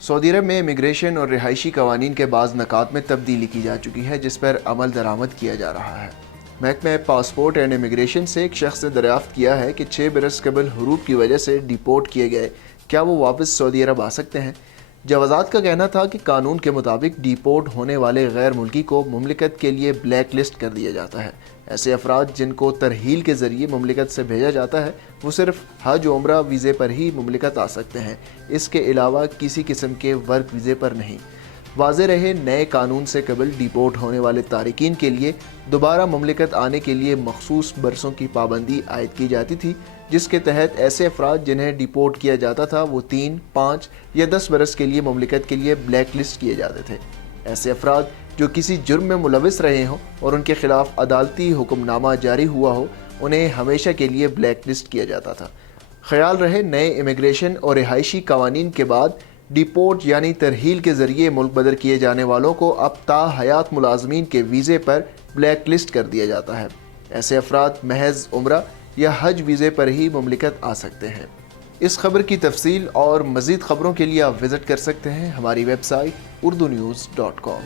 سعودی عرب میں امیگریشن اور رہائشی قوانین کے بعض نکات میں تبدیلی کی جا چکی ہے جس پر عمل درآمد کیا جا رہا ہے۔ محکمہ پاسپورٹ اینڈ امیگریشن سے ایک شخص نے دریافت کیا ہے کہ 6 برس قبل حروب کی وجہ سے ڈیپورٹ کیے گئے کیا وہ واپس سعودی عرب آ سکتے ہیں؟ جوازات کا کہنا تھا کہ قانون کے مطابق ڈیپورٹ ہونے والے غیر ملکی کو مملکت کے لیے بلیک لسٹ کر دیا جاتا ہے۔ ایسے افراد جن کو ترحیل کے ذریعے مملکت سے بھیجا جاتا ہے وہ صرف حج و عمرہ ویزے پر ہی مملکت آ سکتے ہیں، اس کے علاوہ کسی قسم کے ورک ویزے پر نہیں۔ واضح رہے، نئے قانون سے قبل ڈیپورٹ ہونے والے تارکین کے لیے دوبارہ مملکت آنے کے لیے مخصوص برسوں کی پابندی عائد کی جاتی تھی، جس کے تحت ایسے افراد جنہیں ڈیپورٹ کیا جاتا تھا وہ 3، 5 یا 10 برس کے لیے مملکت کے لیے بلیک لسٹ کیے جاتے تھے۔ ایسے افراد جو کسی جرم میں ملوث رہے ہوں اور ان کے خلاف عدالتی حکم نامہ جاری ہوا ہو انہیں ہمیشہ کے لیے بلیک لسٹ کیا جاتا تھا۔ خیال رہے، نئے امیگریشن اور رہائشی قوانین کے بعد ڈیپورٹ یعنی ترحیل کے ذریعے ملک بدر کیے جانے والوں کو اب تا حیات ملازمین کے ویزے پر بلیک لسٹ کر دیا جاتا ہے۔ ایسے افراد محض عمرہ یا حج ویزے پر ہی مملکت آ سکتے ہیں۔ اس خبر کی تفصیل اور مزید خبروں کے لیے آپ وزٹ کر سکتے ہیں ہماری ویب سائٹ urdunews.com۔